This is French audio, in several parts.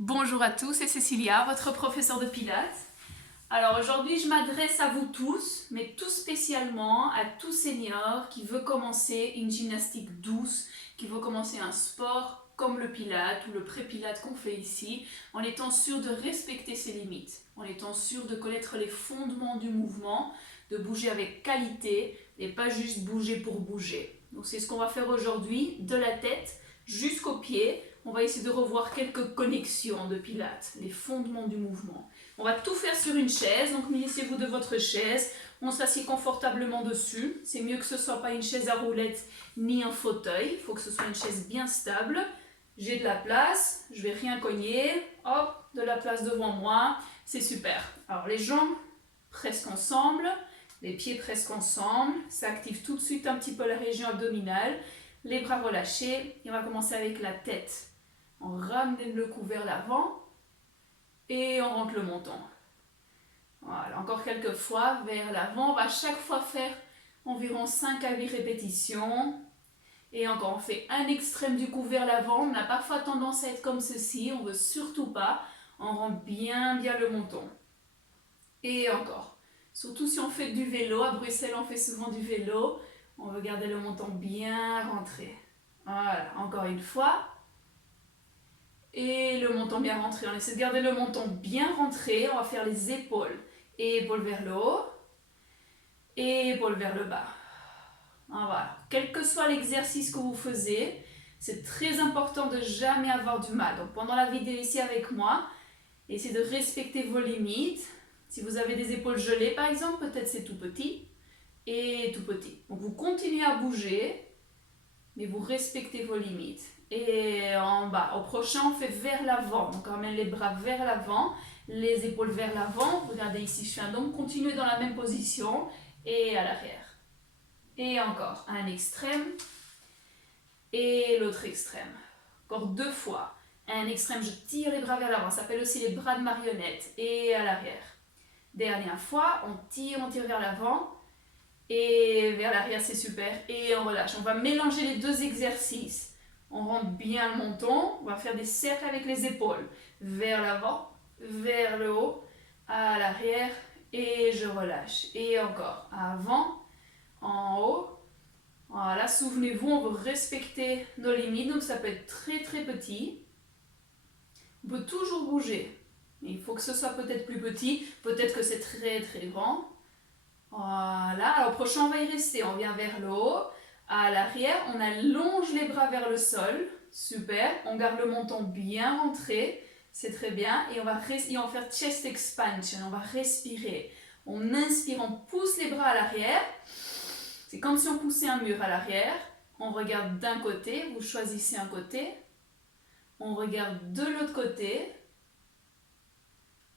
Bonjour à tous, c'est Cécilia, votre professeure de Pilates. Alors aujourd'hui, je m'adresse à vous tous, mais tout spécialement à tout senior qui veut commencer une gymnastique douce, qui veut commencer un sport comme le Pilates ou le pré-Pilates qu'on fait ici, en étant sûr de respecter ses limites, en étant sûr de connaître les fondements du mouvement, de bouger avec qualité et pas juste bouger pour bouger. Donc c'est ce qu'on va faire aujourd'hui, de la tête jusqu'aux pieds. On va essayer de revoir quelques connexions de Pilates, les fondements du mouvement. On va tout faire sur une chaise, donc munissez-vous de votre chaise. On s'assied confortablement dessus. C'est mieux que ce ne soit pas une chaise à roulettes ni un fauteuil. Il faut que ce soit une chaise bien stable. J'ai de la place, je vais rien cogner. Hop, de la place devant moi. C'est super. Alors les jambes presque ensemble, les pieds presque ensemble. Ça active tout de suite un petit peu la région abdominale. Les bras relâchés. Et on va commencer avec la tête. On ramène le cou vers l'avant et on rentre le menton. Voilà, encore quelques fois vers l'avant. On va chaque fois faire environ 5 à 8 répétitions. Et encore, on fait un extrême du cou vers l'avant. On a parfois tendance à être comme ceci. On ne veut surtout pas. On rentre bien le menton. Et encore. Surtout si on fait du vélo. À Bruxelles, on fait souvent du vélo. On veut garder le menton bien rentré. Voilà, encore une fois. Et le menton bien rentré. On essaie de garder le menton bien rentré. On va faire les épaules. Épaules vers le haut. Et épaules vers le bas. Voilà. Quel que soit l'exercice que vous faisiez, c'est très important de jamais avoir du mal. Donc pendant la vidéo ici avec moi, essayez de respecter vos limites. Si vous avez des épaules gelées par exemple, peut-être c'est tout petit et tout petit. Donc vous continuez à bouger, mais vous respectez vos limites. Et en bas, au prochain, on fait vers l'avant. Donc on ramène les bras vers l'avant, les épaules vers l'avant. Regardez ici, je fais un donc. Continuez dans la même position et à l'arrière. Et encore, un extrême et l'autre extrême. Encore 2 fois. Un extrême, je tire les bras vers l'avant. Ça s'appelle aussi les bras de marionnette. Et à l'arrière. Dernière fois, on tire vers l'avant. Et vers l'arrière, c'est super. Et on relâche. On va mélanger les deux exercices. On rentre bien le menton. On va faire des cercles avec les épaules. Vers l'avant, vers le haut, à l'arrière. Et je relâche. Et encore. Avant, en haut. Voilà, souvenez-vous, on veut respecter nos limites. Donc ça peut être très petit. On peut toujours bouger. Il faut que ce soit peut-être plus petit. Peut-être que c'est très grand. Voilà, alors prochain on va y rester, on vient vers le haut, à l'arrière, on allonge les bras vers le sol, super, on garde le menton bien rentré, c'est très bien, et on va faire chest expansion, on va respirer, on inspire, on pousse les bras à l'arrière, c'est comme si on poussait un mur à l'arrière, on regarde d'un côté, vous choisissez un côté, on regarde de l'autre côté,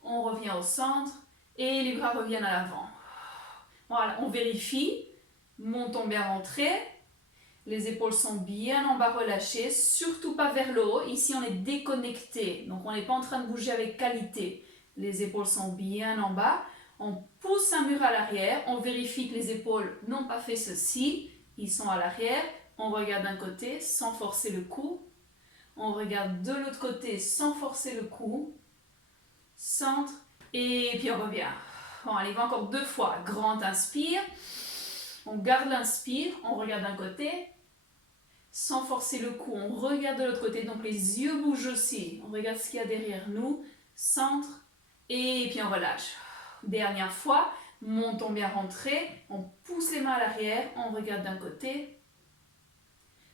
on revient au centre, et les bras reviennent à l'avant. Voilà, on vérifie, menton bien rentré, les épaules sont bien en bas relâchées, surtout pas vers le haut. Ici, on est déconnecté, donc on n'est pas en train de bouger avec qualité. Les épaules sont bien en bas. On pousse un mur à l'arrière, on vérifie que les épaules n'ont pas fait ceci, ils sont à l'arrière. On regarde d'un côté sans forcer le cou. On regarde de l'autre côté sans forcer le cou. Centre, et puis on revient. Bon, allez, va encore 2 fois. Grand inspire. On garde l'inspire. On regarde d'un côté. Sans forcer le cou, on regarde de l'autre côté. Donc les yeux bougent aussi. On regarde ce qu'il y a derrière nous. Centre. Et puis on relâche. Dernière fois. Menton bien rentré. On pousse les mains à l'arrière. On regarde d'un côté.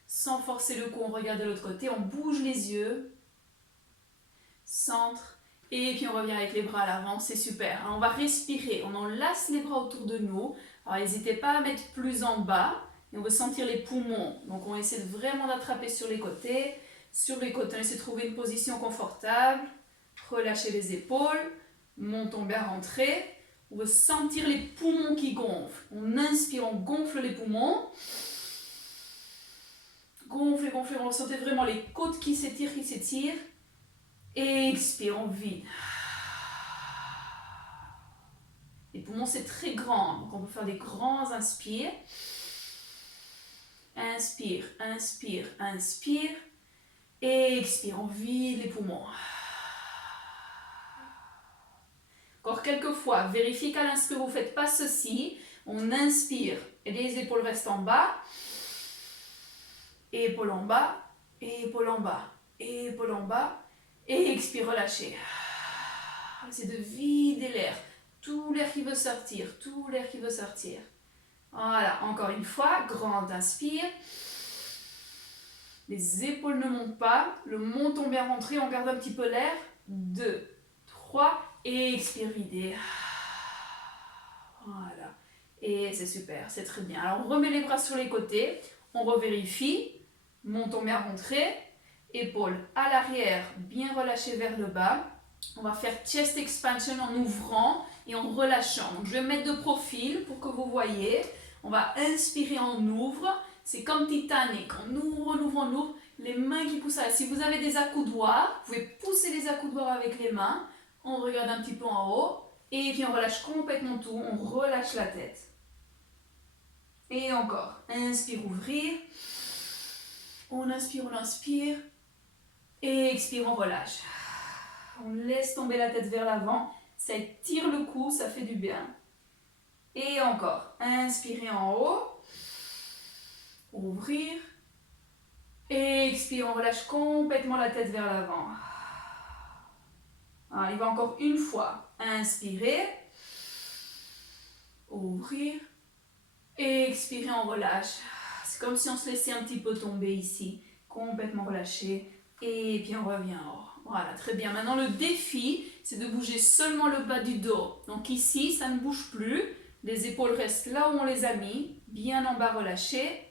Sans forcer le cou, on regarde de l'autre côté. On bouge les yeux. Centre. Et puis on revient avec les bras à l'avant, c'est super. Alors on va respirer, on enlace les bras autour de nous. Alors n'hésitez pas à mettre plus en bas. Et on veut sentir les poumons. Donc on essaie vraiment d'attraper sur les côtés. Sur les côtés, on essaie de trouver une position confortable. Relâchez les épaules. Menton bien rentré. On veut sentir les poumons qui gonflent. On inspire, on gonfle les poumons. Gonflez, on ressentait vraiment les côtes qui s'étirent, Et expire, on vide. Les poumons, c'est très grand. Donc, on peut faire des grands inspires. Inspire, inspire, inspire. Et expire, on vide les poumons. Encore quelques fois, vérifiez qu'à l'inspire, vous ne faites pas ceci. On inspire et les épaules restent en bas. Épaules en bas, épaules en bas, épaules en bas. Et expire, relâchez. C'est de vider l'air. Tout l'air qui veut sortir, tout l'air qui veut sortir. Voilà, encore une fois, grand inspire. Les épaules ne montent pas, le menton bien rentré, on garde un petit peu l'air. 2, 3, et expire, vider. Voilà, et c'est super, c'est très bien. Alors on remet les bras sur les côtés, on revérifie, menton bien rentré, épaules à l'arrière, bien relâchées vers le bas. On va faire chest expansion en ouvrant et en relâchant. Donc je vais me mettre de profil pour que vous voyez. On va inspirer, on ouvre. C'est comme Titanic. On ouvre, on ouvre, on ouvre. Les mains qui poussent à... Si vous avez des accoudoirs, vous pouvez pousser les accoudoirs avec les mains. On regarde un petit peu en haut. Et puis on relâche complètement tout. On relâche la tête. Et encore. Inspire, ouvrir. On inspire, on inspire. Et expire, on relâche. On laisse tomber la tête vers l'avant. Ça étire le cou, ça fait du bien. Et encore. Inspirez en haut. Ouvrir. Et expire, on relâche complètement la tête vers l'avant. Alors, il va encore une fois. Inspirez. Ouvrir. Et expirer, on relâche. C'est comme si on se laissait un petit peu tomber ici. Complètement relâché. Et puis on revient en haut. Voilà, très bien. Maintenant, le défi, c'est de bouger seulement le bas du dos. Donc ici, ça ne bouge plus. Les épaules restent là où on les a mis. Bien en bas, relâché.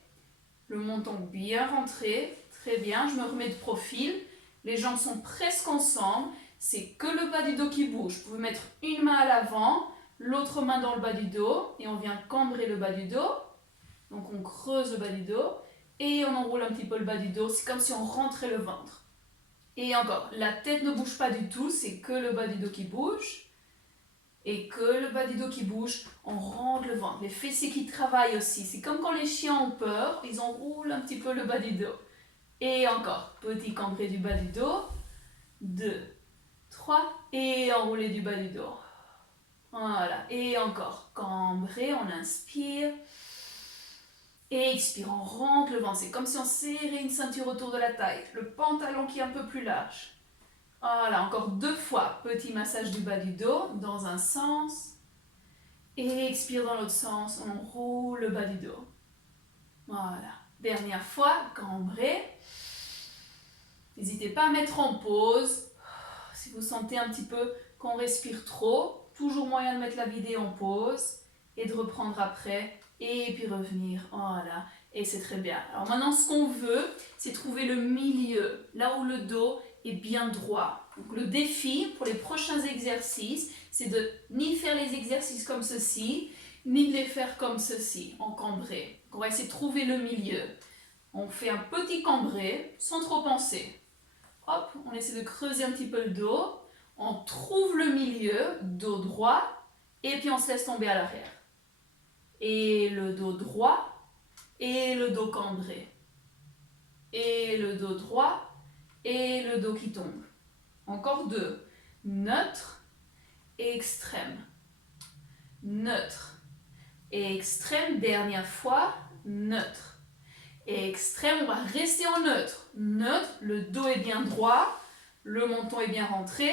Le menton bien rentré. Très bien. Je me remets de profil. Les jambes sont presque ensemble. C'est que le bas du dos qui bouge. Vous pouvez mettre une main à l'avant, l'autre main dans le bas du dos. Et on vient cambrer le bas du dos. Donc on creuse le bas du dos. Et on enroule un petit peu le bas du dos. C'est comme si on rentrait le ventre. Et encore, la tête ne bouge pas du tout, c'est que le bas du dos qui bouge. Et que le bas du dos qui bouge, on rentre le ventre. Les fessiers qui travaillent aussi. C'est comme quand les chiens ont peur, ils enroulent un petit peu le bas du dos. Et encore, petit cambré du bas du dos. 2, 3, et enroulé du bas du dos. Voilà, et encore, cambré, on inspire. Et expire, on rentre le ventre. C'est comme si on serrait une ceinture autour de la taille. Le pantalon qui est un peu plus large. Voilà, encore 2 fois. Petit massage du bas du dos dans un sens. Et expire dans l'autre sens. On roule le bas du dos. Voilà. Dernière fois, cambré. N'hésitez pas à mettre en pause. Si vous sentez un petit peu qu'on respire trop, toujours moyen de mettre la vidéo en pause et de reprendre après. Et puis revenir, voilà, et c'est très bien. Alors maintenant, ce qu'on veut, c'est trouver le milieu, là où le dos est bien droit. Donc le défi pour les prochains exercices, c'est de ni faire les exercices comme ceci, ni de les faire comme ceci, en cambré. Donc on va essayer de trouver le milieu. On fait un petit cambré, sans trop penser. Hop, on essaie de creuser un petit peu le dos. On trouve le milieu, dos droit, et puis on se laisse tomber à l'arrière. Et le dos droit, et le dos cambré. Et le dos droit, et le dos qui tombe. Encore 2. Neutre et extrême. Neutre et extrême. Dernière fois, neutre. Et extrême, on va rester en neutre. Neutre, le dos est bien droit, le menton est bien rentré.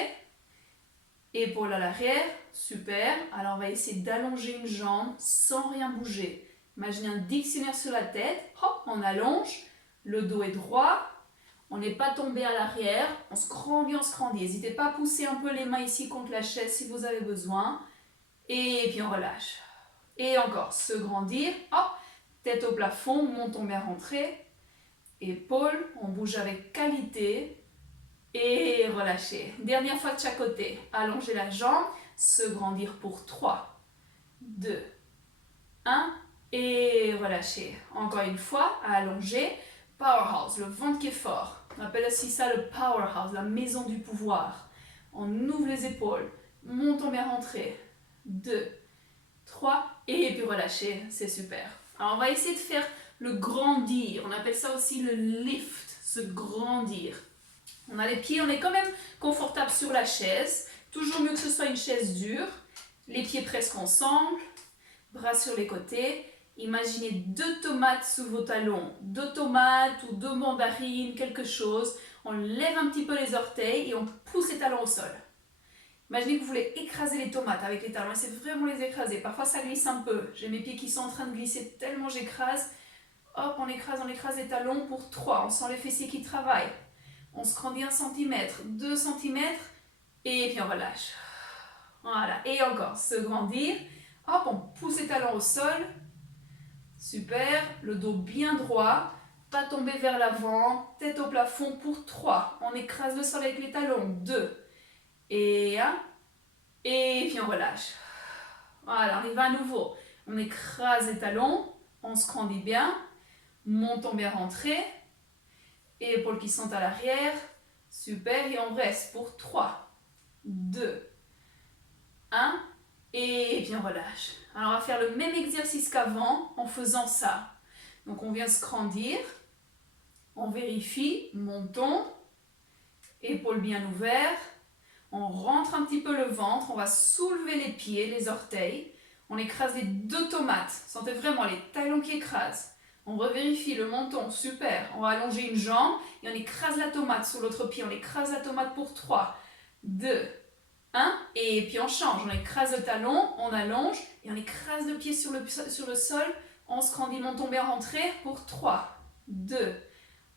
Épaules à l'arrière, super. Alors on va essayer d'allonger une jambe sans rien bouger. Imaginez un dictionnaire sur la tête, hop, on allonge, le dos est droit, on n'est pas tombé à l'arrière, on se grandit, on se grandit. N'hésitez pas à pousser un peu les mains ici contre la chaise si vous avez besoin. Et puis on relâche. Et encore, se grandir, hop, tête au plafond, menton bien rentré. Épaules, on bouge avec qualité. Et relâcher. Dernière fois de chaque côté. Allonger la jambe, se grandir pour 3, 2, 1 et relâcher. Encore une fois, allonger. Powerhouse, le ventre qui est fort. On appelle aussi ça le powerhouse, la maison du pouvoir. On ouvre les épaules, menton bien rentré. 2, 3 et puis relâcher, c'est super. Alors on va essayer de faire le grandir. On appelle ça aussi le lift, se grandir. On a les pieds, on est quand même confortable sur la chaise. Toujours mieux que ce soit une chaise dure, les pieds presque ensemble, bras sur les côtés. Imaginez 2 tomates sous vos talons, 2 tomates ou 2 mandarines, quelque chose. On lève un petit peu les orteils et on pousse les talons au sol. Imaginez que vous voulez écraser les tomates avec les talons, essayez vraiment les écraser. Parfois ça glisse un peu, j'ai mes pieds qui sont en train de glisser tellement j'écrase. Hop, on écrase les talons pour 3, on sent les fessiers qui travaillent. On se grandit 1 cm, 2 cm et puis on relâche. Voilà, et encore, se grandir. Hop, on pousse les talons au sol. Super, le dos bien droit, pas tomber vers l'avant, tête au plafond pour 3. On écrase le sol avec les talons, 2. Et 1. Et puis on relâche. Voilà, on y va à nouveau. On écrase les talons, on se grandit bien, montons bien rentrés, épaules qui sont à l'arrière, super, et on reste pour 3, 2, 1, et puis on relâche. Alors on va faire le même exercice qu'avant en faisant ça. Donc on vient se grandir, on vérifie, montons, épaules bien ouvertes, on rentre un petit peu le ventre, on va soulever les pieds, les orteils, on écrase les 2 tomates, sentez vraiment les talons qui écrasent. On revérifie le menton, super, on va allonger une jambe et on écrase la tomate sur l'autre pied, on écrase la tomate pour 3, 2, 1, et puis on change, on écrase le talon, on allonge et on écrase le pied sur le sol, on se grandit, le menton bien rentré pour 3, 2,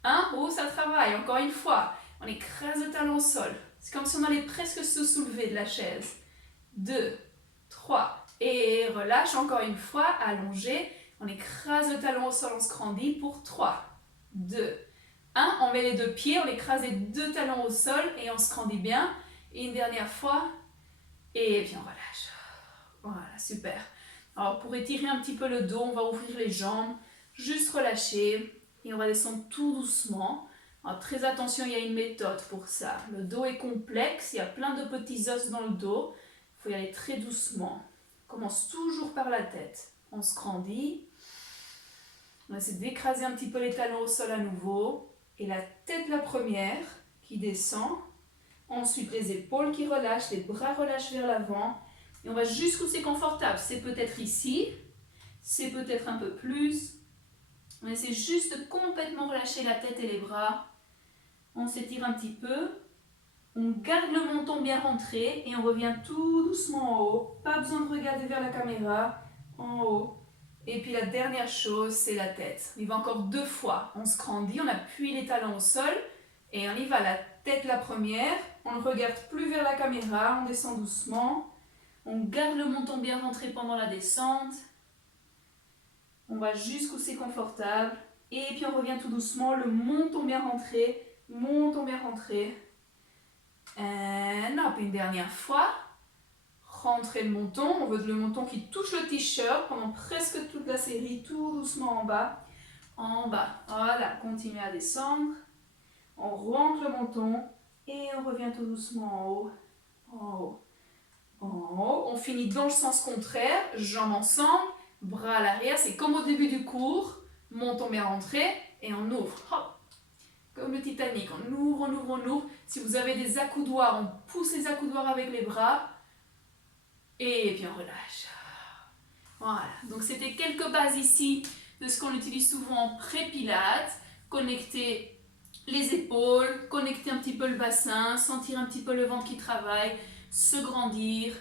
1, oh ça travaille, encore une fois, on écrase le talon au sol, c'est comme si on allait presque se soulever de la chaise, 2, 3, et relâche encore une fois, allongé, on écrase le talon au sol, on se grandit pour 3, 2, 1, on met les 2 pieds, on écrase les 2 talons au sol et on se grandit bien. Et une dernière fois, et puis on relâche. Voilà, super. Alors pour étirer un petit peu le dos, on va ouvrir les jambes, juste relâcher et on va descendre tout doucement. Alors très attention, il y a une méthode pour ça. Le dos est complexe, il y a plein de petits os dans le dos. Il faut y aller très doucement. On commence toujours par la tête. On se grandit. On essaie d'écraser un petit peu les talons au sol à nouveau. Et la tête la première qui descend. Ensuite les épaules qui relâchent, les bras relâchent vers l'avant. Et on va jusqu'où c'est confortable. C'est peut-être ici, c'est peut-être un peu plus. On essaie juste de complètement relâcher la tête et les bras. On s'étire un petit peu. On garde le menton bien rentré et on revient tout doucement en haut. Pas besoin de regarder vers la caméra. En haut. Et puis la dernière chose, c'est la tête. On y va encore 2 fois. On se grandit, on appuie les talons au sol. Et on y va, la tête la première. On ne regarde plus vers la caméra, on descend doucement. On garde le menton bien rentré pendant la descente. On va jusqu'où c'est confortable. Et puis on revient tout doucement, le menton bien rentré. Menton bien rentré. Hop, une dernière fois. Rentrez le menton. On veut le menton qui touche le t-shirt pendant presque toute la série, tout doucement en bas. En bas. Voilà, continuez à descendre. On rentre le menton. Et on revient tout doucement en haut, en haut, en haut. On finit dans le sens contraire, jambes ensemble, bras à l'arrière. C'est comme au début du cours. Menton bien rentré et on ouvre. Hop. Comme le Titanic, on ouvre, on ouvre, on ouvre. Si vous avez des accoudoirs, on pousse les accoudoirs avec les bras. Et puis on relâche. Voilà, donc c'était quelques bases ici de ce qu'on utilise souvent en pré-pilates. Connecter les épaules, connecter un petit peu le bassin, sentir un petit peu le ventre qui travaille, se grandir,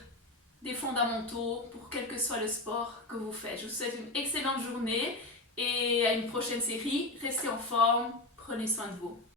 des fondamentaux pour quel que soit le sport que vous faites. Je vous souhaite une excellente journée et à une prochaine série. Restez en forme, prenez soin de vous.